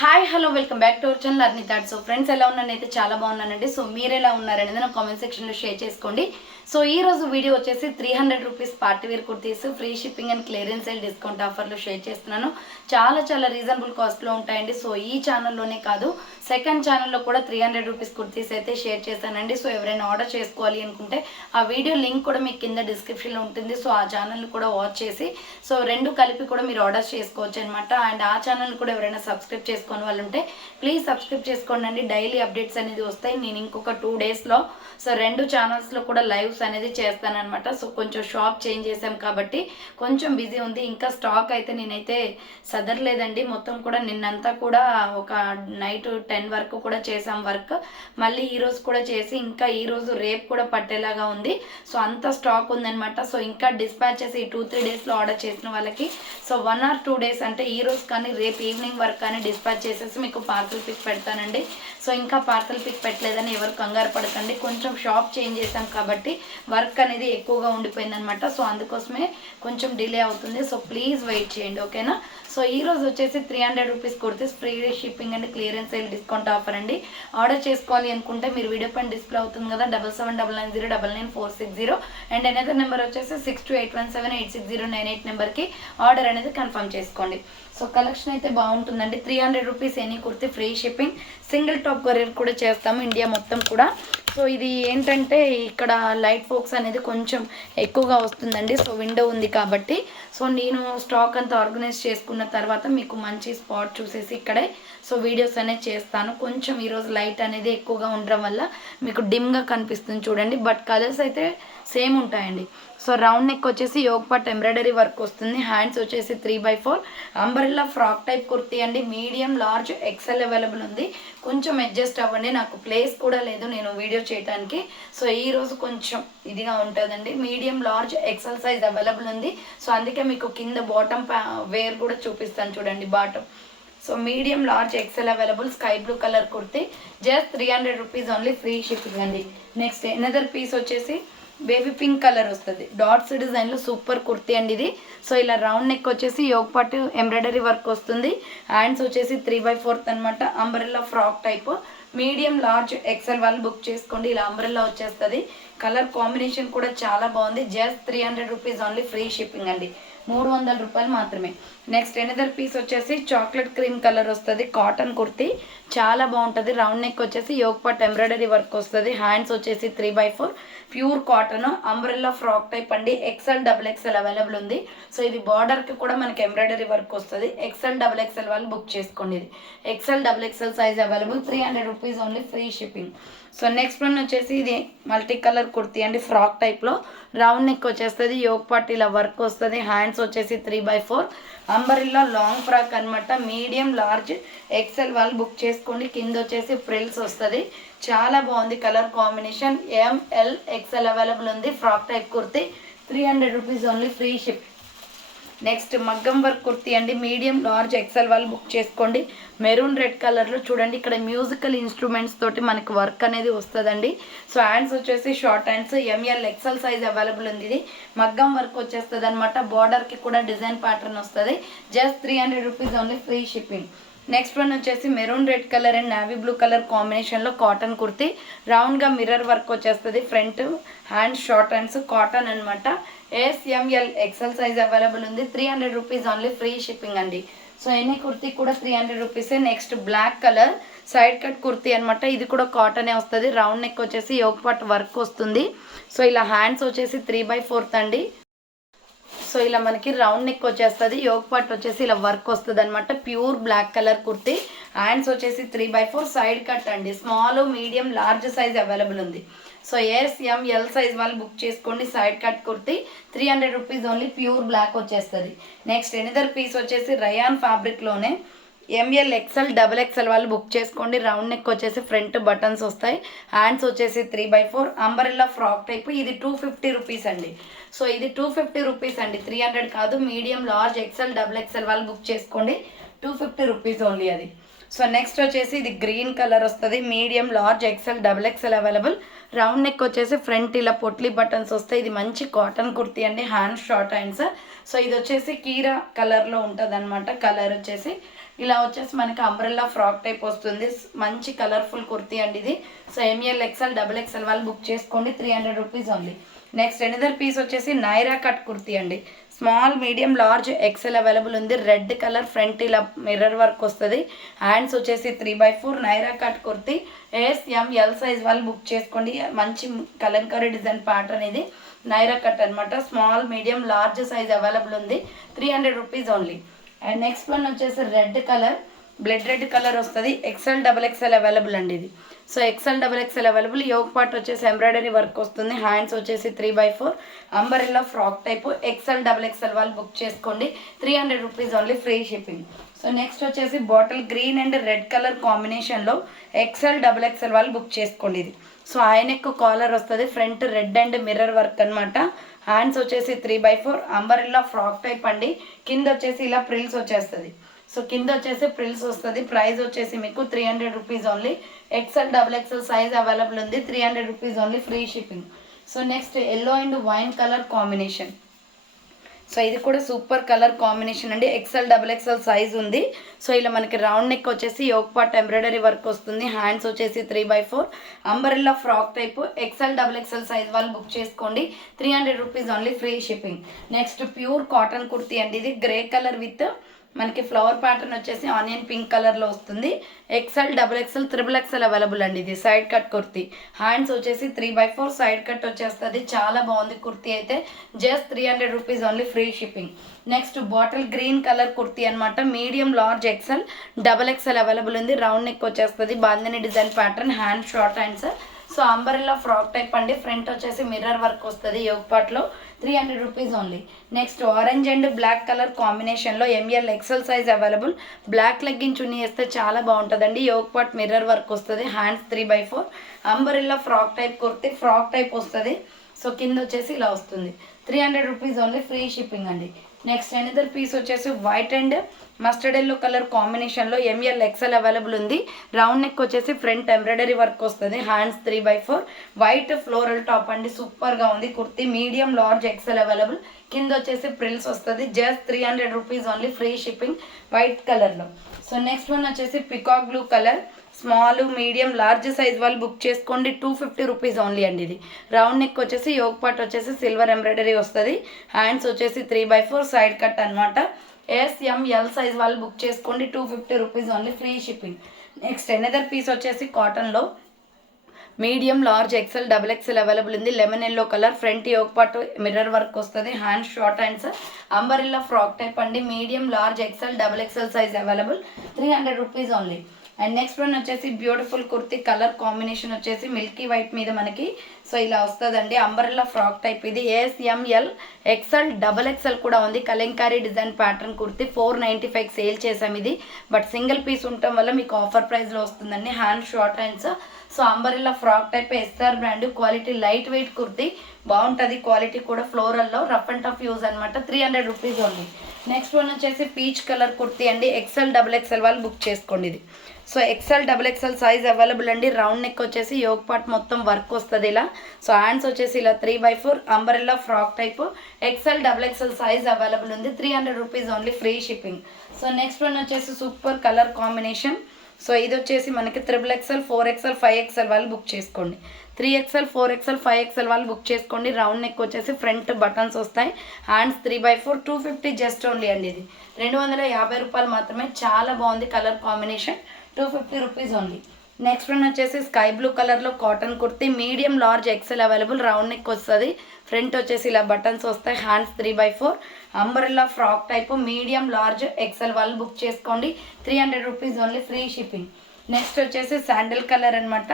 Hi hello welcome back to our channel అర్ని thought. So friends ఎలా ఉన్నానైతే చాలా బాగున్నానండి. So మీరు ఎలా ఉన్నారనేది నా కామెంట్ సెక్షన్లో షేర్ చేసుకోండి. సో ఈ రోజు వీడియో వచ్చేసి 300 rupees party wear kurtis free shipping and clearance sale discount ఆఫర్లో షేర్ చేస్తున్నాను. చాలా రీజనబుల్ కాస్ట్లో ఉంటాయండి. సో ఈ ఛానల్లోనే కాదు సెకండ్ ఛానల్లో కూడా 300 రూపీస్ కుర్తీస్ అయితే షేర్ చేశానండి. సో ఎవరైనా ఆర్డర్ చేసుకోవాలి అనుకుంటే ఆ వీడియో లింక్ కూడా మీకు కింద డిస్క్రిప్షన్లో ఉంటుంది. సో ఆ ఛానల్ కూడా వాచ్ చేసి సో రెండు కలిపి కూడా మీరు ఆర్డర్ చేసుకోవచ్చు అనమాట. అండ్ ఆ ఛానల్ కూడా ఎవరైనా సబ్స్క్రైబ్ చేసుకునే వాళ్ళు ఉంటే ప్లీజ్ సబ్స్క్రైబ్ చేసుకోండి. డైలీ అప్డేట్స్ అనేది వస్తాయి. నేను ఇంకొక 2 డేస్లో సో రెండు ఛానల్స్లో కూడా లైవ్స్ అనేది చేస్తానన్నమాట. సో కొంచెం షాప్ చేంజ్ చేసాం కాబట్టి కొంచెం బిజీ ఉంది. ఇంకా స్టాక్ అయితే నేనైతే సదరలేదండి. మొత్తం కూడా నిన్నంతా కూడా ఒక నైట్ 10 వరకు కూడా చేసాం వర్క్. మళ్ళీ ఈరోజు కూడా చేసి ఇంకా ఈరోజు రేపు కూడా పట్టేలాగా ఉంది. సో అంత స్టాక్ ఉందనమాట. సో ఇంకా డిస్పాచెస్ ఈ 2-3 డేస్లో ఆర్డర్ చేసిన వాళ్ళకి సో 1 or 2 డేస్ అంటే ఈ రోజు కానీ రేపు ఈవినింగ్ వరకు కానీ డిస్పాచ్ చేసేసి మీకు పార్సల్ పిక్ పెడతానండి. సో ఇంకా పార్సల్ పిక్ పెట్టలేదని ఎవరు కంగారు పడకండి. కొంచెం షాప్ చేంజ్ చేసాం కాబట్టి వర్క్ అనేది ఎక్కువగా ఉండిపోయిందనమాట. సో అందుకోసమే కొంచెం డిలే అవుతుంది. సో ప్లీజ్ వెయిట్ చేయండి, ఓకేనా. సో ఈ రోజు వచ్చేసి 300 rupees kurtis free shipping and clearance sale discount offer అండి. ఆర్డర్ చేసుకోవాలి అనుకుంటే మీరు వీడియో పైన డిస్ప్లే అవుతుంది కదా 7799090460 అండ్ అనదర్ నెంబర్ వచ్చేసి 6281786098 నెంబర్కి ఆర్డర్ అనేది కన్ఫర్మ్ చేసుకోండి. సో కలెక్షన్ అయితే బాగుంటుందండి. 300 rupees any kurti free shipping, single top courier కూడా చేస్తాము ఇండియా మొత్తం కూడా. సో ఇది ఏంటంటే ఇక్కడ లైట్ ఫోక్స్ అనేది కొంచెం ఎక్కువగా వస్తుందండి. సో విండో ఉంది కాబట్టి సో నేను స్టాక్ అంతా ఆర్గనైజ్ చేసుకున్న తర్వాత మీకు మంచి స్పాట్ చూసేసి ఇక్కడే సో వీడియోస్ అనేది చేస్తాను. కొంచెం ఈరోజు లైట్ అనేది ఎక్కువగా ఉండడం వల్ల మీకు డిమ్గా కనిపిస్తుంది చూడండి. బట్ కలర్స్ అయితే సేమ్ ఉంటాయండి. సో రౌండ్ నెక్ వచ్చేసి యోగ్ పార్ట్ ఎంబ్రాయిడరీ వర్క్ వస్తుంది. హ్యాండ్స్ వచ్చేసి 3/4 అంబ్రెల్లా ఫ్రాక్ టైప్ కుర్తీ అండి. మీడియం లార్జ్ ఎక్సెల్ అవైలబుల్ ఉంది. కొంచెం అడ్జస్ట్ అవ్వండి, నాకు ప్లేస్ కూడా లేదు నేను వీడియో చేయడానికి. సో ఈరోజు కొంచెం ఇదిగా ఉంటుందండి. Medium large XL size available ఉంది. సో అందుకే మీకు కింద బాటమ్ వేర్ కూడా చూపిస్తాను చూడండి. Bottom so medium large XL available sky blue colour kurti just 300 rupees only free shipping అండి. నెక్స్ట్ ఎనదర్ పీస్ వచ్చేసి బేబీ పింక్ కలర్ వస్తుంది. డాట్స్ డిజైన్లో సూపర్ కుర్తీ అండి ఇది. సో ఇలా రౌండ్ నెక్ వచ్చేసి యోగ్ పాటు ఎంబ్రాయిడరీ వర్క్ వస్తుంది. హ్యాండ్స్ వచ్చేసి 3/4 అనమాట. Umbrella frock type medium large XL వాళ్ళు బుక్ చేసుకోండి. ఇలా అంబ్రెల్లా వచ్చేస్తుంది. కలర్ కాంబినేషన్ కూడా చాలా బాగుంది. Just 300 rupees only free shipping అండి. 300 రూపాయలు మాత్రమే. నెక్స్ట్ ఎనదర్ పీస్ వచ్చేసి చాక్లెట్ క్రీమ్ కలర్ వస్తుంది. కాటన్ కుర్తీ చాలా బాగుంటుంది. రౌండ్ నెక్ వచ్చేసి యోగ్ పాట్ ఎంబ్రాయిడరీ వర్క్ వస్తుంది. హ్యాండ్స్ వచ్చేసి 3/4 pure cotton umbrella frock type అండి. XL XXL అవైలబుల్ ఉంది. సో ఇది బార్డర్కి కూడా మనకి ఎంబ్రాయిడరీ వర్క్ వస్తుంది. XL XXL వాళ్ళు బుక్ చేసుకోండి. ఇది XL XXL size available. 300 rupees only free shipping. So next one వచ్చేసి ఇది మల్టీ కలర్ కుర్తీ అండి. ఫ్రాక్ టైప్లో రౌండ్ నెక్ వచ్చేస్తుంది. యోగ్ పాట్ ఇలా వర్క్ వస్తుంది. హ్యాండ్స్ వచ్చేసి 3/4 అంబరిల్లా లాంగ్ ఫ్రాక్ అనమాట. మీడియం లార్జ్ ఎక్సెల్ వాళ్ళు బుక్ చేసుకోండి. కింద వచ్చేసి ఫ్రిల్స్ వస్తుంది. చాలా బాగుంది colour combination. ML XL available ఉంది. Frock type kurti 300 rupees only free ship. Next మగ్గం వర్క్ కుర్తీ అండి. మీడియం లార్జ్ ఎక్సెల్ వాళ్ళు బుక్ చేసుకోండి. మెరూన్ రెడ్ కలర్లో చూడండి. ఇక్కడ మ్యూజికల్ ఇన్స్ట్రుమెంట్స్ తోటి మనకి వర్క్ అనేది వస్తుందండి. సో హ్యాండ్స్ వచ్చేసి short hands. ML XL size available ఉంది. ఇది మగ్గం వర్క్ వచ్చేస్తుంది అనమాట. బార్డర్కి కూడా డిజైన్ ప్యాటర్న్ వస్తుంది. Just 300 rupees only free shipping. Next one వచ్చేసి maroon red colour and navy blue colour కాంబినేషన్లో కాటన్ కుర్తీ. రౌండ్గా మిర్రర్ వర్క్ వచ్చేస్తుంది. Front hands short hands cotton అనమాట. SML XL సైజ్ అవైలబుల్ ఉంది. 300 రూపీస్ ఓన్లీ ఫ్రీ షిప్పింగ్ అండి. So any kurti కూడా 300 రూపీసే. Next black colour side cut kurti అనమాట. ఇది కూడా కాటనే వస్తుంది. రౌండ్ నెక్ వచ్చేసి యోగ్ పాట్ వర్క్ వస్తుంది. సో ఇలా హ్యాండ్స్ వచ్చేసి 3/4 అండి. సో ఇలా మనకి రౌండ్ నెక్ వచ్చేస్తుంది. యోగ్ పార్ట్ వచ్చేసి ఇలా వర్క్ వస్తుంది అనమాట. Pure black colour kurti. Hands వచ్చేసి 3/4 సైడ్ కట్ అండి. Small medium large size available ఉంది. సో SML సైజ్ వాళ్ళు బుక్ చేసుకోండి. Side cut kurti 300 rupees only. Pure black వచ్చేస్తుంది. నెక్స్ట్ ఎనదర్ పీస్ వచ్చేసి రయాన్ ఫ్యాబ్రిక్లోనే ML XL XXL వాళ్ళు బుక్ చేసుకోండి. రౌండ్ నెక్ వచ్చేసి ఫ్రంట్ బటన్స్ వస్తాయి. హ్యాండ్స్ వచ్చేసి 3/4 అంబరెల్లా ఫ్రాక్ టైప్. ఇది 250 రూపీస్ అండి. సో ఇది 250 రూపీస్ అండి. 300 కాదు. మీడియం లార్జ్ XL XXL వాళ్ళు బుక్ చేసుకోండి. 250 రూపీస్ ఓన్లీ అది. సో నెక్స్ట్ వచ్చేసి ఇది గ్రీన్ కలర్ వస్తుంది. Medium large XL XXL available. Round neck వచ్చేసి ఫ్రంట్ ఇలా పొట్లీ బటన్స్ వస్తాయి. ఇది మంచి కాటన్ కుర్తీ అండి. Hands short hands. సో ఇది వచ్చేసి కీరా కలర్లో ఉంటుంది అనమాట. కలర్ వచ్చేసి ఇలా వచ్చేసి మనకి అంబ్రెల్లా ఫ్రాక్ టైప్ వస్తుంది. మంచి కలర్ఫుల్ కుర్తీ అండి ఇది. So M L XL double XL వాళ్ళు బుక్ చేసుకోండి, 300 rupees only. Next another piece వచ్చేసి నైరా కట్ కుర్తీ అండి. Small medium large XL available ఉంది. రెడ్ కలర్ ఫ్రంట్ ఇలా మిర్రర్ వర్క్ వస్తుంది. హ్యాండ్స్ వచ్చేసి 3/4 Naira cut kurti. S M L size వాళ్ళు బుక్ చేసుకోండి. మంచి కలంకారీ డిజైన్ ప్యాటర్న్ ఇది, నైరా కట్ అనమాట. Small medium large size available ఉంది, 300 rupees only. And next one వచ్చేసి red colour, blood red colour వస్తుంది. ఎక్సెల్ డబుల్ ఎక్సెల్ అవైలబుల్ అండి ఇది. So XL double XL available. Yoke part వచ్చేసి ఎంబ్రాయిడరీ వర్క్ వస్తుంది. Hands వచ్చేసి 3/4 umbrella frock type. XL double XL వాళ్ళు book చేసుకోండి, 300 rupees only, free shipping. So next వచ్చేసి bottle green and red colour కాంబినేషన్లో XL double XL వాళ్ళు book చేసుకోండి ఇది. సో ఆయనకు కాలర్ వస్తుంది. Front red and mirror work అనమాట. హ్యాండ్స్ వచ్చేసి 3/4 అంబరెల్లా ఫ్రాక్ టైప్ అండి. కింద వచ్చేసి ఇలా ప్రిల్స్ వచ్చేస్తుంది. సో కింద వచ్చేసి ప్రిల్స్ వస్తుంది. ప్రైస్ వచ్చేసి మీకు 300 rupees only. XL double XL size available ఉంది, 300 rupees only, free shipping. So next yellow and wine colour combination. So ఇది కూడా సూపర్ కలర్ కాంబినేషన్ అండి. ఎక్సెల్ డబుల్ ఎక్సెల్ సైజ్ ఉంది. సో ఇలా మనకి రౌండ్ నెక్ వచ్చేసి యోగ్ పార్ట్ ఎంబ్రాయిడరీ వర్క్ వస్తుంది. Hands వచ్చేసి 3/4 umbrella frock type. XL double XL size వాళ్ళు బుక్ చేసుకోండి, 300 rupees only, free shipping. Next pure cotton kurti అండి ఇది. గ్రే కలర్ విత్ మనకి ఫ్లవర్ ప్యాటర్న్ వచ్చేసి ఆనియన్ పింక్ కలర్లో వస్తుంది. XL double XL triple XL available అండి ఇది. Side cut kurti. హ్యాండ్స్ వచ్చేసి 3/4 సైడ్ కట్ వచ్చేస్తుంది. చాలా బాగుంది కుర్తీ అయితే. Just 300 rupees only, free shipping. Next bottle green colour kurti అనమాట. Medium large XL double XL available ఉంది. రౌండ్ నెక్ వచ్చేస్తుంది. Bandhani design pattern. Hand short hands. So umbrella frock type అండి. Front వచ్చేసి మిర్రర్ వర్క్ వస్తుంది యోగ్ పార్ట్లో, 300 rupees only. Next orange and black colour కాంబినేషన్లో ML XL size available. Black legging chunni వేస్తే చాలా బాగుంటుందండి. యోగ్ పార్ట్ మిర్రర్ వర్క్ వస్తుంది. Hands 3/4 umbrella frock type kurti. Frock type వస్తుంది. సో కింద వచ్చేసి ఇలా వస్తుంది, 300 రూపీస్ ఓన్లీ, ఫ్రీ షిప్పింగ్ అండి. నెక్స్ట్ ఎనదర్ పీస్ వచ్చేసి white and mustard yellow colour కాంబినేషన్లో ఎంఎల్ ఎక్సెల్ అవైలబుల్ ఉంది. రౌండ్ నెక్ వచ్చేసి ఫ్రంట్ ఎంబ్రాయిడరీ వర్క్ వస్తుంది. హ్యాండ్స్ 3/4 వైట్ ఫ్లోరల్ టాప్ అండి. సూపర్గా ఉంది kurti. Medium large XL available. కింద వచ్చేసి ప్రిల్స్ వస్తుంది. Just 300 rupees only, free shipping, white కలర్లో. సో నెక్స్ట్ వన్ వచ్చేసి peacock blue colour. Small medium large size వాళ్ళు బుక్ చేసుకోండి, 250 రూపీస్ ఓన్లీ అండి ఇది. రౌండ్ నెక్ వచ్చేసి యోగ్ పార్ట్ వచ్చేసి సిల్వర్ ఎంబ్రాయిడరీ వస్తుంది. హ్యాండ్స్ వచ్చేసి 3/4 సైడ్ కట్ అనమాట. ఎస్-ఎం-ఎల్ సైజ్ వాళ్ళు బుక్ చేసుకోండి, 250 rupees only, free shipping. Next another piece వచ్చేసి కాటన్లో medium large XL double XL available ఉంది. Lemon yellow colour. Front yoke part mirror work వస్తుంది. Hands short hands. Umbrella frock type అండి. Medium large XL double XL size available, 300 rupees only. And next one వచ్చేసి beautiful kurti. Colour combination వచ్చేసి milky white మీద మనకి so ఇలా వస్తుందండి. Umbrella frock type ఇది. ఎస్-ఎం-ఎల్ XL double XL కూడా ఉంది. Kalamkari design pattern kurti. 495 sale చేసాం ఇది. బట్ సింగిల్ పీస్ ఉండటం వల్ల మీకు ఆఫర్ ప్రైస్లో వస్తుందండి. Hand short hands. So umbrella frock type S R brand. Quality light weight kurti, బాగుంటుంది. క్వాలిటీ కూడా ఫ్లోరల్లో రఫ్ అండ్ టఫ్ యూజ్ అనమాట, 300 రూపీస్ ఓన్లీ. నెక్స్ట్ వన్ వచ్చేసి పీచ్ కలర్ కుర్తీ అండి. ఎక్సెల్ డబుల్ ఎక్సెల్ వాళ్ళు బుక్ చేసుకోండి ఇది. So XL double XL size available అండి. రౌండ్ నెక్ వచ్చేసి యోగ్ పార్ట్ మొత్తం వర్క్ వస్తుంది ఇలా. సో హ్యాండ్స్ వచ్చేసి ఇలా 3/4 umbrella frock type. XL double XL size available ఉంది, 300 rupees only, free shipping. So next one వచ్చేసి సూపర్ కలర్ కాంబినేషన్. సో ఇది వచ్చేసి మనకి 3XL 4XL 5XL వాళ్ళు బుక్ చేసుకోండి. 3XL 4XL 5XL వాళ్ళు బుక్ చేసుకోండి. రౌండ్ నెక్ వచ్చేసి ఫ్రంట్ బటన్స్ వస్తాయి. హ్యాండ్స్ 3/4, 250 జస్ట్ ఓన్లీ అండి. ఇది 250 రూపాయలు మాత్రమే. చాలా బాగుంది colour combination, 250 rupees only. Next one వచ్చేసి స్కై బ్లూ కలర్లో cotton kurti. Medium large XL available. Round neck వస్తుంది. ఫ్రంట్ వచ్చేసి ఇలా బటన్స్ వస్తాయి. Hands 3/4 umbrella frock type. Medium large XL వాళ్ళు బుక్ చేసుకోండి, 300 rupees only, free shipping. Next వచ్చేసి శాండిల్ కలర్ అనమాట.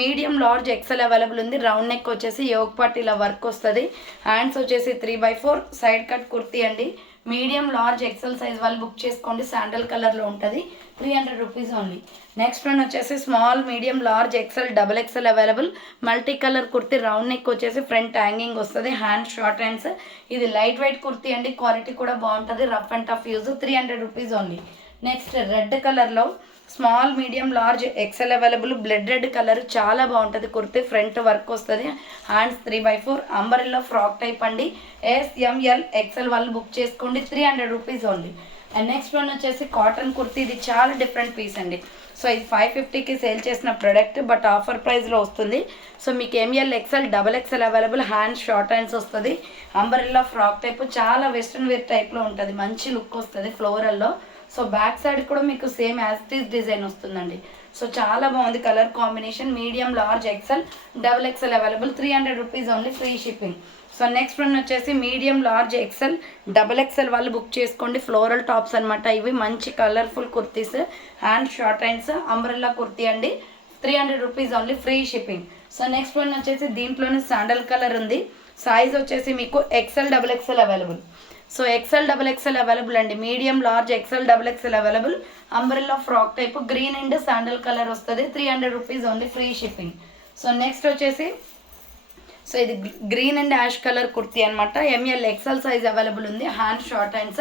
మీడియం లార్జ్ ఎక్సెల్ అవైలబుల్ ఉంది. రౌండ్ నెక్ వచ్చేసి యోగ్ పార్ట్ ఇలా వర్క్ వస్తుంది. హ్యాండ్స్ వచ్చేసి 3/4 సైడ్ కట్ కుర్తీ అండి. మీడియం లార్జ్ ఎక్సెల్ సైజ్ వాళ్ళు బుక్ చేసుకోండి. శాండల్ కలర్లో ఉంటుంది, 300 రూపీస్ ఓన్లీ. నెక్స్ట్ వన్ వచ్చేసి small medium large XL double XL available. Multi colour kurti. Round neck వచ్చేసి ఫ్రంట్ హ్యాంగింగ్ వస్తుంది. Hand short hands. ఇది లైట్ వెయిట్ కుర్తీ అండి. క్వాలిటీ కూడా బాగుంటుంది. Rough and tough use, 300 rupees only. Next red కలర్లో small medium large XL available. Blood red colour, చాలా బాగుంటుంది kurti. Front work వస్తుంది. హ్యాండ్స్ 3/4 అంబరెల్లా ఫ్రాక్ టైప్ అండి. ఎస్-ఎం-ఎల్ ఎక్సెల్ వాళ్ళు బుక్ చేసుకోండి, 300 rupees only. And next one వచ్చేసి కాటన్ కుర్తీ. ఇది చాలా డిఫరెంట్ పీస్ అండి. సో ఇది 550కి సేల్ చేసిన ప్రోడక్ట్, బట్ ఆఫర్ ప్రైస్లో వస్తుంది. సో మీకు M L XL double XL available. Hands short hands వస్తుంది. అంబరెల్లా ఫ్రాక్ టైప్, చాలా వెస్ట్రన్ వేర్ టైప్లో ఉంటుంది. మంచి లుక్ వస్తుంది ఫ్లోరల్లో. సో బ్యాక్ సైడ్ కూడా మీకు same as it is design వస్తుందండి. సో చాలా బాగుంది colour combination. Medium, large, XL, double XL available. 300 rupees only, free shipping. So next one వచ్చేసి medium, large, XL, double XL వాళ్ళు బుక్ చేసుకోండి. Floral tops అనమాట ఇవి. మంచి colourful kurtis, hand short hands, umbrella kurti అండి. 300 rupees only, free shipping. So next one వచ్చేసి దీంట్లోనే sandal colour ఉంది. సైజ్ వచ్చేసి మీకు XL double XL available. So XL double XL available అండి. Medium, large, XL double XL available. Umbrella frock type, green and sandal colour వస్తుంది. 300 rupees only, free shipping. So next వచ్చేసి so ఇది green and ash colour kurti అనమాట. ML XL size available ఉంది. Hand short hands,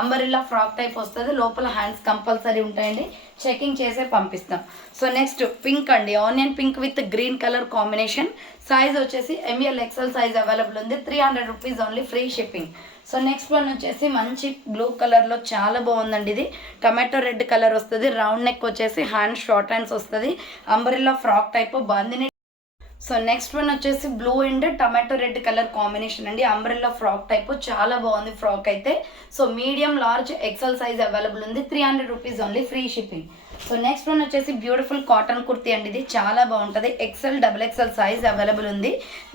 umbrella frock type వస్తుంది. లోపల hands compulsory ఉంటాయండి. Checking చేసే పంపిస్తాం. సో నెక్స్ట్ పింక్ అండి, onion pink with green colour combination. Size వచ్చేసి ఎంఎల్ ఎక్స్ఎల్ సైజ్ అవైలబుల్ ఉంది. 300 rupees only, free shipping. So next one వచ్చేసి మంచి బ్లూ కలర్లో చాలా బాగుందండి. ఇది టమాటో రెడ్ కలర్ వస్తుంది. రౌండ్ నెక్ వచ్చేసి హ్యాండ్ షార్ట్ హ్యాండ్స్ వస్తుంది. Umbrella frock type, bandhani. So next one వచ్చేసి blue and tomato red colour combination అండి. అంబ్రెల్లా ఫ్రాక్ టైప్, చాలా బాగుంది ఫ్రాక్ అయితే. So medium, large, XL size available ఉంది. 300 rupees only, free shipping. So next one వచ్చేసి beautiful cotton kurti అండి. ఇది చాలా బాగుంటుంది. XL double XL size available ఉంది.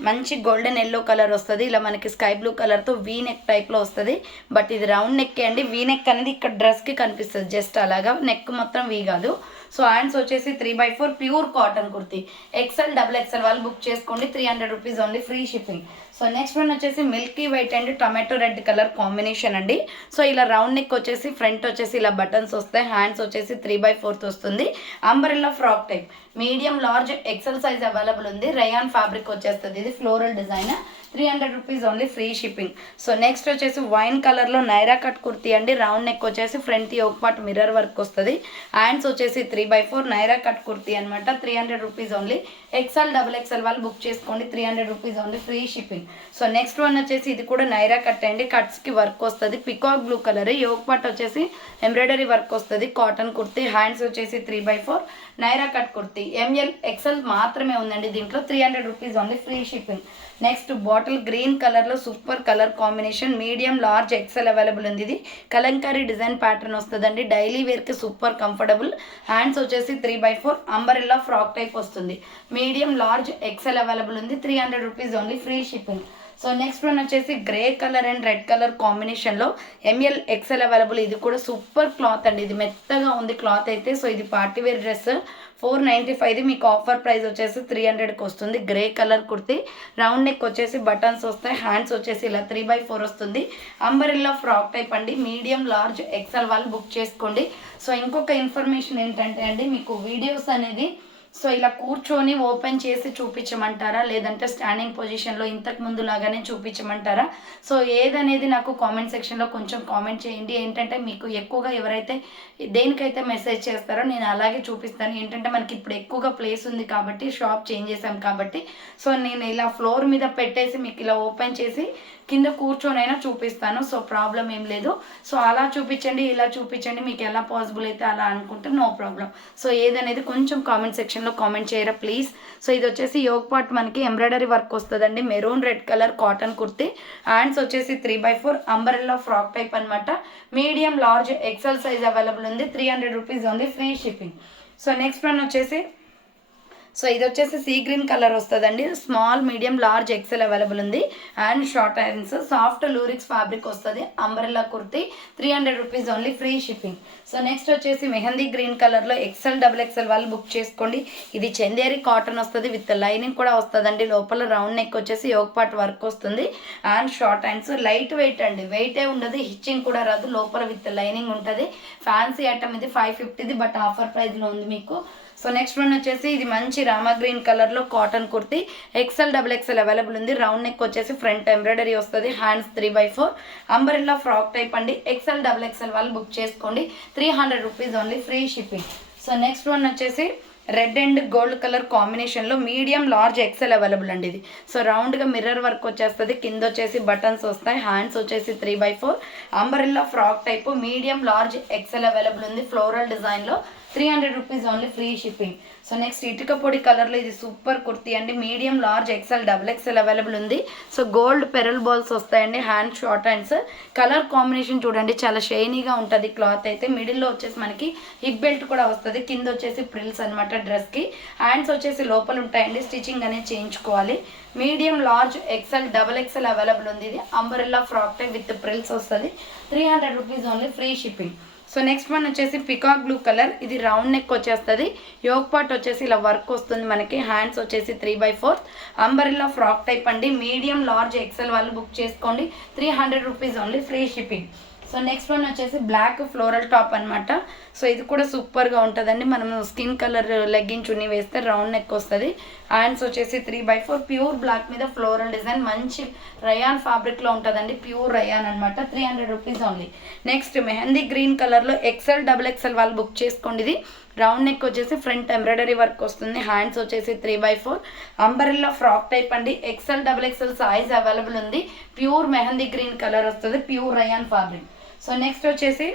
మంచి గోల్డెన్ ఎల్లో కలర్ వస్తుంది. ఇలా మనకి స్కై బ్లూ కలర్తో వీ నెక్ టైప్లో వస్తుంది. బట్ ఇది రౌండ్ నెక్ అండి. వీ నెక్ అనేది ఇక్కడ డ్రెస్కి కనిపిస్తుంది జస్ట్ అలాగా. నెక్ మొత్తం వీ కాదు. సో హ్యాండ్స్ వచ్చేసి 3/4 pure cotton kurti. XL double XL వాళ్ళు బుక్ చేసుకోండి. 300 rupees only, free shipping. So next one వచ్చేసి milky white and tomato red colour combination అండి. సో ఇలా రౌండ్ నెక్ వచ్చేసి ఫ్రంట్ వచ్చేసి ఇలా బటన్స్ వస్తాయి. హ్యాండ్స్ వచ్చేసి 3/4 వస్తుంది. Umbrella frock type, medium, large, XL size available ఉంది. రయాన్ ఫ్యాబ్రిక్ వచ్చేస్తుంది. ఇది floral design. 300 rupees only, free shipping. So next వచ్చేసి వైన్ కలర్లో నైరా కట్ కుర్తీ అండి. రౌండ్ నెక్ వచ్చేసి ఫ్రంట్ ఒక పార్ట్ మిర్రర్ వర్క్ వస్తుంది. హ్యాండ్స్ వచ్చేసి 3/4 నైరా కట్ కుర్తీ అనమాట. 300 rupees only. XL double XL వాళ్ళు బుక్ చేసుకోండి. 300 rupees only, free shipping. So next one వచ్చేసి ఇది కూడా నైరా కట్ అండి. కట్స్కి వర్క్ వస్తుంది. Peacock blue colour. Yoke part వచ్చేసి ఎంబ్రాయిడరీ వర్క్ వస్తుంది. కాటన్ కుర్తీ. హ్యాండ్స్ వచ్చేసి 3/4 Naira cut kurti. M L XL మాత్రమే ఉందండి దీంట్లో. 300 rupees only, free shipping. Next bottle green కలర్లో super colour combination. Medium, large, XL available ఉంది. ఇది కలంకారీ డిజైన్ ప్యాటర్న్ వస్తుందండి. డైలీ వేర్కి సూపర్ కంఫర్టబుల్. హ్యాండ్స్ వచ్చేసి 3/4 అంబరెల్లా ఫ్రాక్ టైప్ వస్తుంది. మీడియం, లార్జ్, ఎక్సెల్ అవైలబుల్ ఉంది. 300 rupees only, free shipping. So next one వచ్చేసి grey colour and red colour కాంబినేషన్లో ML XL available. ఇది కూడా సూపర్ క్లాత్ అండి. ఇది మెత్తగా ఉంది క్లాత్ అయితే. సో ఇది పార్టీ వేర్ డ్రెస్. 495. మీకు ఆఫర్ ప్రైస్ వచ్చేసి 300కి వస్తుంది. Grey colour kurti. Round neck వచ్చేసి బటన్స్ వస్తాయి. హ్యాండ్స్ వచ్చేసి ఇలా 3/4 వస్తుంది. అంబరెల్లా ఫ్రాక్ టైప్ అండి. మీడియం, లార్జ్, ఎక్సెల్ వాళ్ళు బుక్ చేసుకోండి. సో ఇంకొక ఇన్ఫర్మేషన్ ఏంటంటే అండి, మీకు వీడియోస్ అనేది సో ఇలా కూర్చొని ఓపెన్ చేసి చూపించమంటారా, లేదంటే స్టాండింగ్ పొజిషన్లో ఇంతకు ముందు లాగానే చూపించమంటారా? సో ఏదనేది నాకు కామెంట్ సెక్షన్లో కొంచెం కామెంట్ చేయండి. ఏంటంటే మీకు ఎక్కువగా ఎవరైతే దేనికైతే మెసేజ్ చేస్తారో నేను అలాగే చూపిస్తాను. ఏంటంటే మనకి ఇప్పుడు ఎక్కువగా ప్లేస్ ఉంది కాబట్టి, షాప్ చేంజ్ చేసాం కాబట్టి, సో నేను ఇలా ఫ్లోర్ మీద పెట్టేసి మీకు ఇలా ఓపెన్ చేసి కింద కూర్చొనైనా చూపిస్తాను. సో ప్రాబ్లం ఏం లేదు. సో అలా చూపించండి, ఇలా చూపించండి, మీకు ఎలా పాసిబుల్ అయితే అలా అనుకుంటే నో ప్రాబ్లం. సో ఏదనేది కొంచెం కామెంట్ సెక్షన్లో కామెంట్ చేయరా ప్లీజ్. సో ఇది వచ్చేసి యోక్ పార్ట్ మనకి ఎంబ్రాయిడరీ వర్క్ వస్తుందండి. Maroon red colour cotton kurti. Hands వచ్చేసి 3/4 అంబరెల్లా ఫ్రాక్ టైప్ అనమాట. Medium, large, XL size available ఉంది. 300 rupees only, free shipping. So next one వచ్చేసి సో ఇది వచ్చేసి సీ గ్రీన్ కలర్ వస్తుందండి. Small, medium, large, XL available ఉంది. And short hands, soft lurex fabric వస్తుంది. Umbrella kurti. 300 rupees only, free shipping. So next వచ్చేసి mehndi green కలర్లో XL double XL వాళ్ళు book చేసుకోండి. ఇది చందేరి కాటన్ వస్తుంది. విత్ లైనింగ్ కూడా వస్తుందండి. లోపల రౌండ్ నెక్ వచ్చేసి యోక్ పార్ట్ వర్క్ వస్తుంది. And short hands. Light weight అండి. వెయిటే ఉండదు, హిచ్చింగ్ కూడా రాదు. లోపల విత్ లైనింగ్ ఉంటుంది. ఫ్యాన్సీ ఐటమ్ ఇది. 550ది, బట్ ఆఫర్ ప్రైస్లో ఉంది మీకు. సో నెక్స్ట్ వన్ వచ్చేసి ఇది మంచి రామా గ్రీన్ కలర్లో cotton kurti. XL double XL available ఉంది. రౌండ్ నెక్ వచ్చేసి ఫ్రంట్ ఎంబ్రాయిడరీ వస్తుంది. హ్యాండ్స్ 3/4 అంబరెల్లా ఫ్రాక్ టైప్ అండి. ఎక్సెల్ డబుల్ ఎక్సెల్ వాళ్ళు బుక్ చేసుకోండి. 300 rupees only, free shipping. So next one వచ్చేసి రెడ్ అండ్ గోల్డ్ కలర్ కాంబినేషన్లో మీడియం లార్జ్ ఎక్సెల్ అవైలబుల్ అండి ఇది. సో రౌండ్గా మిర్రర్ వర్క్ వచ్చేస్తుంది, కింద వచ్చేసి బటన్స్ వస్తాయి, హ్యాండ్స్ వచ్చేసి 3/4 umbrella frock type medium large XL available ఉంది ఫ్లోరల్ డిజైన్లో. 300 rupees only, free shipping. So next ఇటుక పొడి కలర్లో ఇది సూపర్ కుర్తీ అండి, medium large XL double XL available ఉంది. సో గోల్డ్ పెరల్ బాల్స్ వస్తాయండి, hand short hands. Colour combination చూడండి చాలా షైనీగా ఉంటుంది క్లాత్ అయితే. మిడిల్లో వచ్చేసి మనకి హిప్ బెల్ట్ కూడా వస్తుంది, కింద వచ్చేసి ప్రిల్స్ అనమాట డ్రెస్కి. హ్యాండ్స్ వచ్చేసి లోపల ఉంటాయండి, స్టిచ్చింగ్ అనేది చేయించుకోవాలి. Medium large XL double XL available ఉంది. ఇది umbrella frock type with frills వస్తుంది. 300 rupees only, free shipping. So next one వచ్చేసి పికాక్ బ్లూ కలర్, ఇది రౌండ్ నెక్ వచ్చేస్తుంది, యోక్ పార్ట్ వచ్చేసి ఇలా వర్క్ వస్తుంది మనకి, హ్యాండ్స్ వచ్చేసి 3/4 అంబరెల్లా ఫ్రాక్ టైప్ అండి. మీడియం లార్జ్ ఎక్సెల్ వాళ్ళు బుక్ చేసుకోండి, 300 rupees only, free shipping. So next one వచ్చేసి బ్లాక్ ఫ్లోరల్ టాప్ అనమాట. సో ఇది కూడా సూపర్గా ఉంటుందండి, మనం స్కిన్ కలర్ లెగ్గిన్ చున్నీ వేస్తే రౌండ్ నెక్ వస్తుంది, హ్యాండ్స్ వచ్చేసి 3/4 ప్యూర్ బ్లాక్ మీద ఫ్లోరల్ డిజైన్, మంచి రయాన్ ఫ్యాబ్రిక్లో ఉంటుందండి, ప్యూర్ రయాన్ అనమాట. 300 rupees only. Next mehndi green కలర్లో ఎక్సెల్ డబుల్ ఎక్సెల్ వాళ్ళు బుక్ చేసుకోండి. ఇది రౌండ్ నెక్ వచ్చేసి ఫ్రంట్ ఎంబ్రాయిడరీ వర్క్ వస్తుంది, హ్యాండ్స్ వచ్చేసి 3/4 అంబరెల్లా ఫ్రాక్ టైప్ అండి. XL double XL size available ఉంది, ప్యూర్ మెహందీ గ్రీన్ కలర్ వస్తుంది, pure rayon fabric. So next వచ్చేసి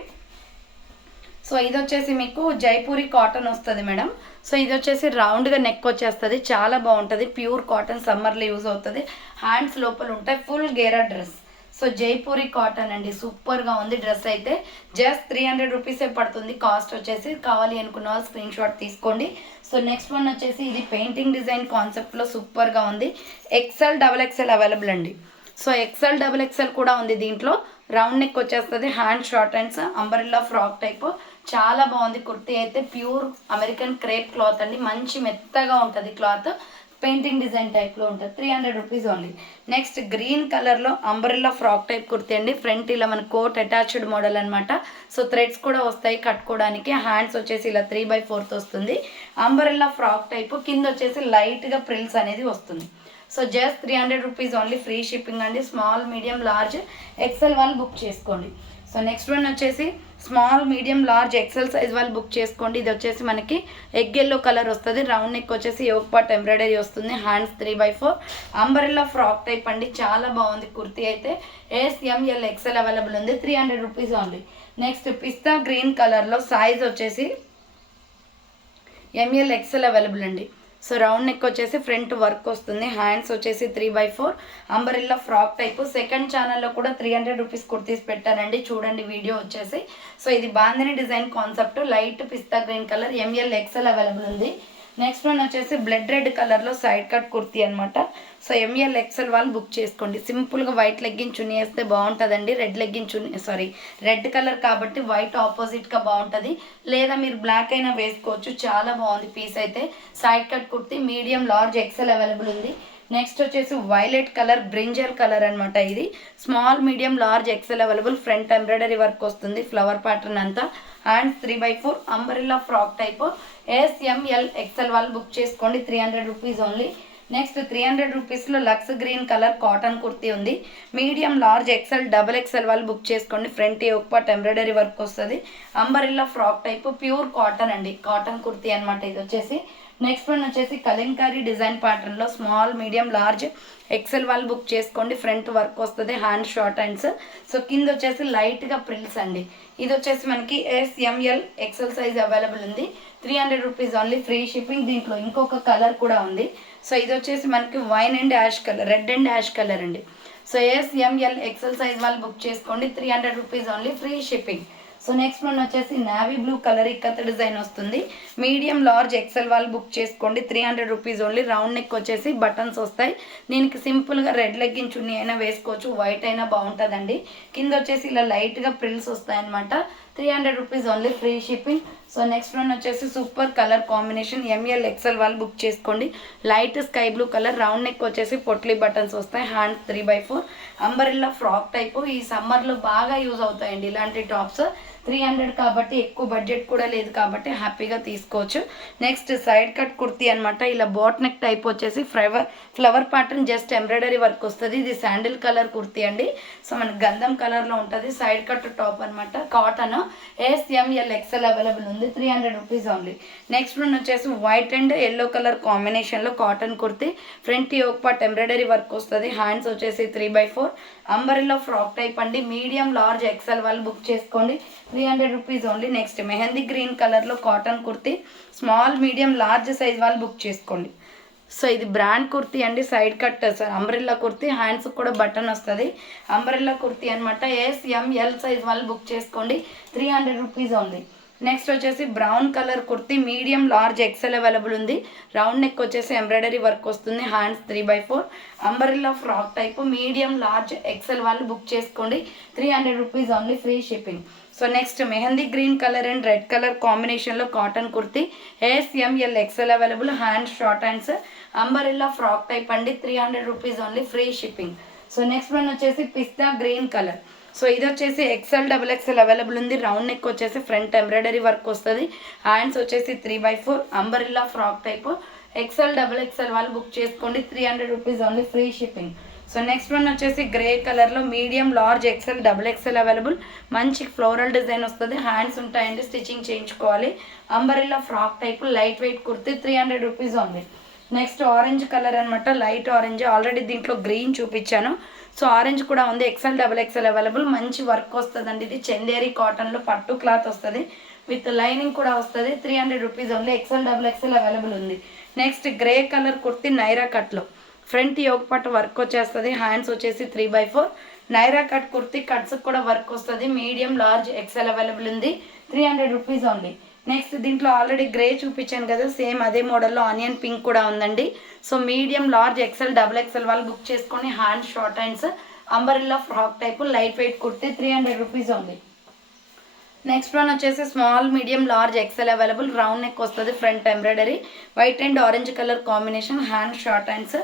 ఇది వచ్చేసి మీకు జైపూరి కాటన్ వస్తుంది మేడం. సో ఇది వచ్చేసి రౌండ్గా నెక్ వచ్చేస్తుంది, చాలా బాగుంటుంది, ప్యూర్ కాటన్, సమ్మర్లో యూజ్ అవుతుంది, హ్యాండ్స్ లోపల ఉంటాయి, ఫుల్ గేరా డ్రెస్. సో జైపూరి కాటన్ అండి, సూపర్గా ఉంది డ్రెస్ అయితే. జస్ట్ 300 రూపీసే పడుతుంది కాస్ట్ వచ్చేసి. కావాలి అనుకున్న వాళ్ళు స్క్రీన్ షాట్ తీసుకోండి. సో నెక్స్ట్ వన్ వచ్చేసి ఇది పెయింటింగ్ డిజైన్ కాన్సెప్ట్లో సూపర్గా ఉంది, ఎక్సెల్ డబుల్ ఎక్సెల్ అవైలబుల్ అండి. సో ఎక్సెల్ డబుల్ ఎక్సెల్ కూడా ఉంది దీంట్లో. రౌండ్ నెక్ వచ్చేస్తుంది, hand short hands, umbrella frock type, చాలా బాగుంది కుర్తీ అయితే. ప్యూర్ అమెరికన్ క్రేప్ క్లాత్ అండి, మంచి మెత్తగా ఉంటుంది క్లాత్, పెయింటింగ్ డిజైన్ టైప్లో ఉంటుంది. 300 రూపీస్ ఓన్లీ. నెక్స్ట్ గ్రీన్ కలర్లో అంబరెల్లా ఫ్రాక్ టైప్ కుర్తీ అండి, ఫ్రంట్ ఇలా మన కోట్ అటాచ్డ్ మోడల్ అనమాట. సో థ్రెడ్స్ కూడా వస్తాయి కట్టుకోవడానికి, హ్యాండ్స్ వచ్చేసి ఇలా 3/4 వస్తుంది, అంబరెల్లా ఫ్రాక్ టైపు, కింద వచ్చేసి లైట్గా ప్రిల్స్ అనేది వస్తుంది. So just 300 rupees only, free shipping అండి. స్మాల్ మీడియం లార్జ్ ఎక్సెల్ వాళ్ళు బుక్ చేసుకోండి. సో నెక్స్ట్ వన్ వచ్చేసి small medium large XL size వాళ్ళు బుక్ చేసుకోండి. ఇది వచ్చేసి మనకి ఎగ్ ఎల్లో కలర్ వస్తుంది, రౌండ్ నెక్ వచ్చేసి యోక్ పార్ట్ ఎంబ్రాయిడరీ వస్తుంది, హ్యాండ్స్ 3/4 అంబరెల్లా ఫ్రాక్ టైప్ అండి, చాలా బాగుంది కుర్తీ అయితే. SML ఎక్సెల్ అవైలబుల్ ఉంది, 300 రూపీస్ ఓన్లీ. నెక్స్ట్ పిస్తా గ్రీన్ కలర్లో సైజ్ వచ్చేసి ML ఎక్సెల్ అవైలబుల్ అండి. సో రౌండ్ నెక్ వచ్చేసి ఫ్రంట్ వర్క్ వస్తుంది, హ్యాండ్స్ వచ్చేసి 3/4 అంబరెల్లా ఫ్రాక్ టైపు. సెకండ్ ఛానల్లో కూడా 300 రూపీస్ కుర్తీస్ పెట్టానండి, చూడండి వీడియో వచ్చేసి. సో ఇది బాందిని డిజైన్ కాన్సెప్ట్, లైట్ పిస్తా green colour, ML XL available ఉంది. నెక్స్ట్ వన్ వచ్చేసి బ్లడ్ రెడ్ కలర్లో సైడ్ కట్ కుర్తీ అనమాట. సో ML ఎక్సెల్ వాళ్ళు బుక్ చేసుకోండి. సింపుల్గా వైట్ లెగ్గిన్ చున్నీ వేస్తే బాగుంటుందండి, red legging chunni red colour కాబట్టి వైట్ ఆపోజిట్గా బాగుంటుంది, లేదా మీరు బ్లాక్ అయినా వేసుకోవచ్చు, చాలా బాగుంది పీస్ అయితే. Side cut kurti medium large XL available ఉంది. నెక్స్ట్ వచ్చేసి వైలెట్ కలర్, బ్రింజల్ కలర్ అనమాట. ఇది small medium large XL available, front embroidery work వస్తుంది, ఫ్లవర్ ప్యాటర్న్ అంతా, hands 3/4 umbrella frock type. SML XL వాళ్ళు బుక్ చేసుకోండి, 300 రూపీస్ ఓన్లీ. నెక్స్ట్ 300 రూపీస్లో లక్స్ గ్రీన్ కలర్ కాటన్ కుర్తీ ఉంది, medium large XL double XL వాళ్ళు బుక్ చేసుకోండి, front yoke part embroidery work వస్తుంది, umbrella frock type, pure cotton అండి, కాటన్ కుర్తీ అనమాట ఇది వచ్చేసి. నెక్స్ట్ వన్ వచ్చేసి కలంకారీ డిజైన్ ప్యాటర్న్లో స్మాల్ మీడియం లార్జ్ ఎక్సెల్ వాళ్ళు బుక్ చేసుకోండి, ఫ్రంట్ వర్క్ వస్తుంది, హ్యాండ్ షార్ట్ హ్యాండ్స్. సో కింద వచ్చేసి లైట్గా ప్రిల్స్ అండి. ఇది వచ్చేసి మనకి SML ఎక్సెల్ సైజ్ అవైలబుల్ ఉంది, 300 రూపీస్ ఓన్లీ, ఫ్రీ షిప్పింగ్. దీంట్లో ఇంకొక కలర్ కూడా ఉంది. సో ఇది వచ్చేసి మనకి wine and ash colour, red and ash colour అండి. సో SML ఎక్సెల్ సైజ్ వాళ్ళు బుక్ చేసుకోండి, 300 rupees only, free shipping. So next one వచ్చేసి navy blue colour ikat design వస్తుంది, మీడియం లార్జ్ ఎక్సెల్ వాళ్ళు బుక్ చేసుకోండి, 300 రూపీస్ ఓన్లీ. రౌండ్ నెక్ వచ్చేసి buttons వస్తాయి, దీనికి సింపుల్గా రెడ్ లెగ్గిన్ చున్నీ అయినా వేసుకోవచ్చు, వైట్ అయినా బాగుంటుందండి. కింద వచ్చేసి ఇలా లైట్గా ప్రిల్స్ వస్తాయన్నమాట, 300 rupees only, free shipping. So next one వచ్చేసి super colour combination, ML XL వాళ్ళు బుక్ చేసుకోండి, light sky blue colour, round neck వచ్చేసి పొట్లీ బటన్స్ వస్తాయి, హ్యాండ్స్ 3/4 అంబరెల్లా ఫ్రాక్ టైపు. ఈ సమ్మర్లో బాగా యూజ్ అవుతాయండి ఇలాంటి టాప్స్, 300 కాబట్టి ఎక్కువ బడ్జెట్ కూడా లేదు కాబట్టి హ్యాపీగా తీసుకోవచ్చు. నెక్స్ట్ సైడ్ కట్ కుర్తీ అనమాట. ఇలా బోట్ నెక్ టైప్ వచ్చేసి flower pattern just embroidery work వస్తుంది. ఇది శాండిల్ కలర్ కుర్తీ అండి. సో మనకి గంధం కలర్లో ఉంటుంది. సైడ్ కట్ టాప్ అనమాట. కాటన్ SML XL అవైలబుల్ ఉంది. 300 రూపీస్ ఓన్లీ. నెక్స్ట్ వన్ వచ్చేసి వైట్ అండ్ ఎల్లో కలర్ కాంబినేషన్లో cotton kurti. Front yoke part embroidery work వస్తుంది. హ్యాండ్స్ వచ్చేసి 3/4 అంబరిల్లా ఫ్రాక్ టైప్ అండి. మీడియం లార్జ్ XL వాళ్ళు బుక్ చేసుకోండి. 300 rupees only. Next mehndi green కలర్లో cotton kurti. Small medium large size వాళ్ళు book చేసుకోండి. సో ఇది బ్రాండ్ కుర్తీ అండి. Side cut umbrella kurti. Hands కూడా బటన్ వస్తుంది. అంబ్రెల్లా కుర్తీ అనమాట. SML సైజ్ వాళ్ళు బుక్ చేసుకోండి. 300 రూపీస్ ఓన్లీ. నెక్స్ట్ వచ్చేసి brown colour kurti. Medium large XL available ఉంది. రౌండ్ నెక్ వచ్చేసి ఎంబ్రాయిడరీ వర్క్ వస్తుంది. Hands 3/4 umbrella frock type. Medium large XL వాళ్ళు బుక్ చేసుకోండి. 300 rupees only. Free shipping. So next mehndi green colour and red colour కాంబినేషన్లో cotton kurti. SML XL available. Hands short hands umbrella frock type అండి. 300 rupees only. Free shipping. So next one వచ్చేసి పిస్తా green colour. So ఇది వచ్చేసి XL XXL available ఉంది. Round neck వచ్చేసి front embroidery work వస్తుంది. Hands వచ్చేసి 3/4 umbrella frock type. XL XXL వాళ్ళు book చేసుకోండి. 300 rupees only. Free shipping. So next one వచ్చేసి గ్రే కలర్లో medium large XL XXL available. మంచి ఫ్లోరల్ డిజైన్ వస్తుంది. హ్యాండ్స్ ఉంటాయండి. స్టిచ్చింగ్ చేయించుకోవాలి. Umbrella frock type light weight kurti. 300 rupees only. Next orange colour అనమాట. Light orange. Already దీంట్లో green చూపించాను. So orange కూడా ఉంది. XL XXL available. మంచి వర్క్ వస్తుందండి. ఇది చందేరి కాటన్లో పట్టు క్లాత్ వస్తుంది. విత్ లైనింగ్ కూడా వస్తుంది. 300 rupees only. XL XXL available ఉంది. Next grey colour kurti Naira కట్లో. ఫ్రంట్ యోక్ పట్టు వర్క్ వచ్చేస్తుంది. హ్యాండ్స్ వచ్చేసి 3/4 నైరా కట్ కుర్తీ. కట్స్ కూడా వర్క్ వస్తుంది. మీడియం లార్జ్ XL అవైలబుల్ ఉంది. 300 రూపీస్ ఓన్లీ. నెక్స్ట్ దీంట్లో ఆల్రెడీ గ్రే చూపించాను కదా, సేమ్ అదే మోడల్లో ఆనియన్ పింక్ కూడా ఉందండి. So medium large XL XXL వాళ్ళు బుక్ చేసుకొని hands short hands umbrella frock type light weight kurti. 300 rupees only. Next one వచ్చేసి small medium large XL available. Round neck వస్తుంది. Front embroidery white and orange colour combination. Hand short hands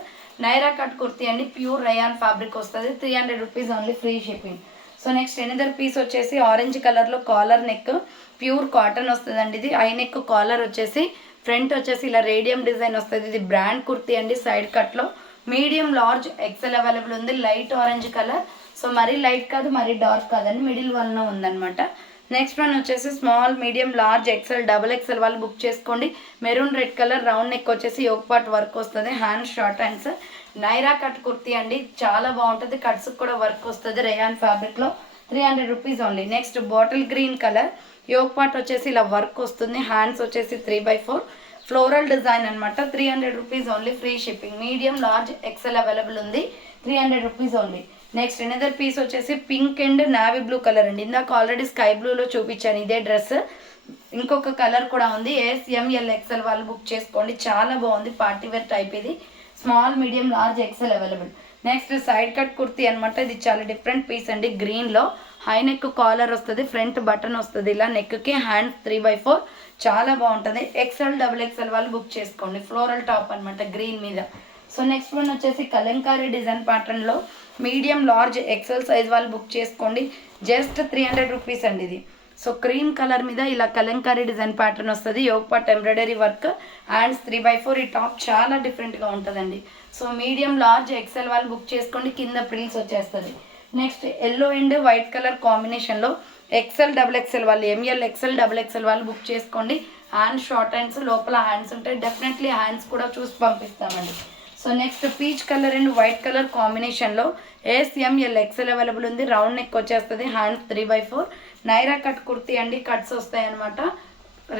Naira cut kurti అండి. Pure rayon fabric వస్తుంది. 300 rupees only. Free shipping. So next another piece వచ్చేసి orange కలర్లో collar neck. Pure cotton వస్తుందండి. ఇది high neck collar వచ్చేసి front వచ్చేసి ఇలా radium design వస్తుంది. ఇది బ్రాండ్ కుర్తీ అండి. సైడ్ కట్లో మీడియం లార్జ్ XL అవైలబుల్ ఉంది. Light orange colour. సో మరీ లైట్ కాదు మరీ డార్క్ కాదండి, మిడిల్ వన్లో ఉందన్నమాట. నెక్స్ట్ వన్ వచ్చేసి small medium large XL XXL వాళ్ళు బుక్ చేసుకోండి. Maroon red colour. Round neck వచ్చేసి యోక్ పార్ట్ వర్క్ వస్తుంది. Hands short hands Naira cut kurti అండి. చాలా బాగుంటుంది. కట్స్ కూడా వర్క్ వస్తుంది రేయాన్ ఫ్యాబ్రిక్లో. 300 rupees only. Next bottle green colour. Yoke part వచ్చేసి ఇలా వర్క్ వస్తుంది. హ్యాండ్స్ వచ్చేసి 3/4 ఫ్లోరల్ డిజైన్ అనమాట. 300 rupees only. Free shipping. Medium large XL available ఉంది. 300 rupees only. Next another piece వచ్చేసి pink and navy blue colour అండి. ఇందాక ఆల్రెడీ స్కై బ్లూలో చూపించాను ఇదే డ్రెస్. ఇంకొక కలర్ కూడా ఉంది. SML XL వాళ్ళు బుక్ చేసుకోండి. చాలా బాగుంది. పార్టీ వేర్ టైప్ ఇది. Small medium large XL available. Next side cut kurti అనమాట. ఇది చాలా డిఫరెంట్ పీస్ అండి. గ్రీన్లో హై నెక్ కాలర్ వస్తుంది. ఫ్రంట్ బటన్ వస్తుంది ఇలా నెక్కి. హ్యాండ్స్ 3/4 చాలా బాగుంటుంది. XL XXL వాళ్ళు బుక్ చేసుకోండి. ఫ్లోరల్ టాప్ అనమాట గ్రీన్ మీద. సో నెక్స్ట్ వన్ వచ్చేసి కలంకారీ డిజైన్ ప్యాటర్న్లో మీడియం లార్జ్ XL సైజ్ వాళ్ళు బుక్ చేసుకోండి. జస్ట్ 300 రూపీస్ అండి ఇది. సో క్రీమ్ కలర్ మీద ఇలా కలంకారీ డిజైన్ ప్యాటర్న్ వస్తుంది. Yoke part embroidery work. Hands 3/4 ఈ టాప్ చాలా డిఫరెంట్గా ఉంటుందండి. సో మీడియం లార్జ్ XL వాళ్ళు బుక్ చేసుకోండి. కింద ప్రిల్స్ వచ్చేస్తుంది. Next yellow and white colour కాంబినేషన్లో XL XXL వాళ్ళు ML XL XXL వాళ్ళు బుక్ చేసుకోండి. Hands short hands. లోపల హ్యాండ్స్ ఉంటాయి. డెఫినెట్లీ హ్యాండ్స్ కూడా చూసి పంపిస్తామండి. So next peach colour and white colour కాంబినేషన్లో SML XL అవైలబుల్ ఉంది. రౌండ్ నెక్ వచ్చేస్తుంది. హ్యాండ్స్ 3/4 నైరా కట్ కుర్తీ అండి. కట్స్ వస్తాయి అనమాట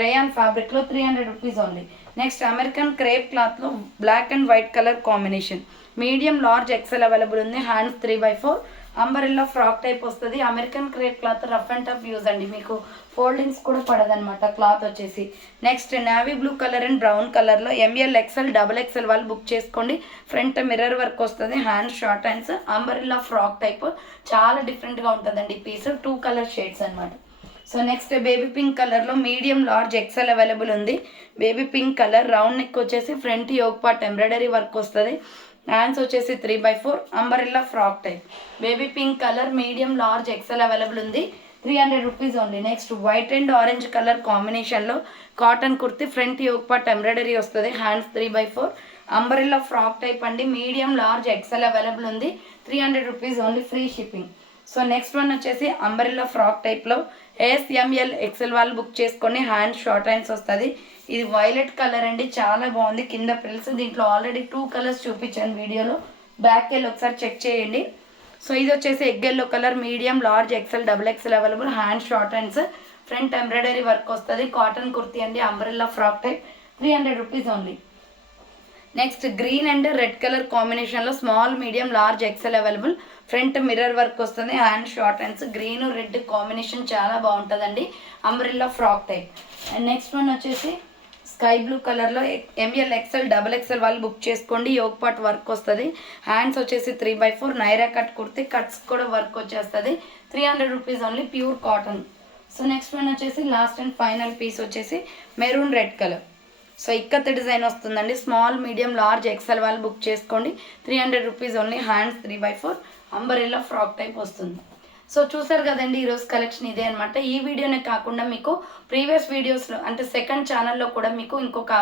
రేయాన్ ఫ్యాబ్రిక్లో. 300 rupees only. Next American crepe క్లాత్లో black and white colour combination. Medium large XL available ఉంది. హ్యాండ్స్ 3/4 అంబరిల్లా ఫ్రాక్ టైప్ వస్తుంది. American crepe cloth rough and tough use అండి. మీకు ఫోల్డింగ్స్ కూడా పడదనమాట క్లాత్ వచ్చేసి. Next navy blue colour and brown కలర్లో ML XL XXL వాళ్ళు book చేసుకోండి. ఫ్రంట్ మిర్రర్ వర్క్ వస్తుంది. Hands short hands umbrella frock type చాలా డిఫరెంట్గా ఉంటుందండి ఈ పీస్. 2 కలర్ షేడ్స్ అనమాట. సో నెక్స్ట్ బేబీ పింక్ కలర్లో మీడియం లార్జ్ XL అవైలబుల్ ఉంది. Baby pink colour. Round neck వచ్చేసి front yoke part embroidery work వస్తుంది. హ్యాండ్స్ వచ్చేసి 3/4 umbrella frock type. Baby pink colour medium large XL available ఉంది. 300 rupees only. Next white and orange colour కాంబినేషన్లో cotton kurti, front yoke part embroidery వస్తుంది, hands 3/4 umbrella frock type అండి. Medium large XL available ఉంది. 300 rupees only, free shipping. So next one వచ్చేసి umbrella frock టైప్లో ASML XL వాళ్ళు book చేసుకొని hand short hands వస్తుంది. ఇది వైలెట్ కలర్ అండి, చాలా బాగుంది. కింద ప్రిల్స్, దీంట్లో ఆల్రెడీ 2 కలర్స్ చూపించాను వీడియోలో, బ్యాక్ వెళ్ళి ఒకసారి చెక్ చేయండి. సో ఇది వచ్చేసి egg yellow colour, medium large XL XXL available, hand short hands, front embroidery work వస్తుంది. కాటన్ కుర్తీ అండి, umbrella frock type, 300 rupees only. Next green and red colour కాంబినేషన్లో small medium large XL available, front mirror work వస్తుంది, hand short hands, green red combination చాలా బాగుంటుందండి, umbrella frock type. And next one వచ్చేసి sky blue కలర్లో ML XL XXL వాళ్ళు book చేసుకోండి. Yoke part work వస్తుంది, hands వచ్చేసి 3/4 నైరా కట్ కుర్తి, కట్స్ కూడా వర్క్ వచ్చేస్తుంది. 300 rupees only, pure cotton. So next one వచ్చేసి లాస్ట్ అండ్ ఫైనల్ పీస్ వచ్చేసి maroon red colour. So ikat design వస్తుందండి, స్మాల్ మీడియం లార్జ్ XL వాళ్ళు బుక్ చేసుకోండి. 300 rupees only, hands 3/4 umbrella frock type వస్తుంది. So చూసారు కదండి, ఈరోజు కలెక్షన్ ఇదే అనమాట. ఈ వీడియోనే కాకుండా మీకు ప్రీవియస్ వీడియోస్లో అంటే సెకండ్ ఛానల్లో కూడా మీకు ఇంకొక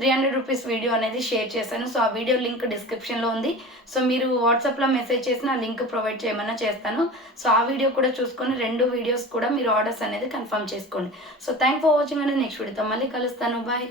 300 రూపీస్ వీడియో అనేది షేర్ చేశాను. సో ఆ వీడియో లింక్ డిస్క్రిప్షన్లో ఉంది. సో మీరు వాట్సాప్లో మెసేజ్ చేసిన ఆ లింక్ ప్రొవైడ్ చేయమన్నా చేస్తాను. సో ఆ వీడియో కూడా చూసుకొని 2 వీడియోస్ కూడా మీరు ఆర్డర్స్ అనేది కన్ఫర్మ్ చేసుకోండి. సో థ్యాంక్ ఫర్ వాచింగ్ అండి. నెక్స్ట్ వీడియోతో మళ్ళీ కలుస్తాను. బాయ్.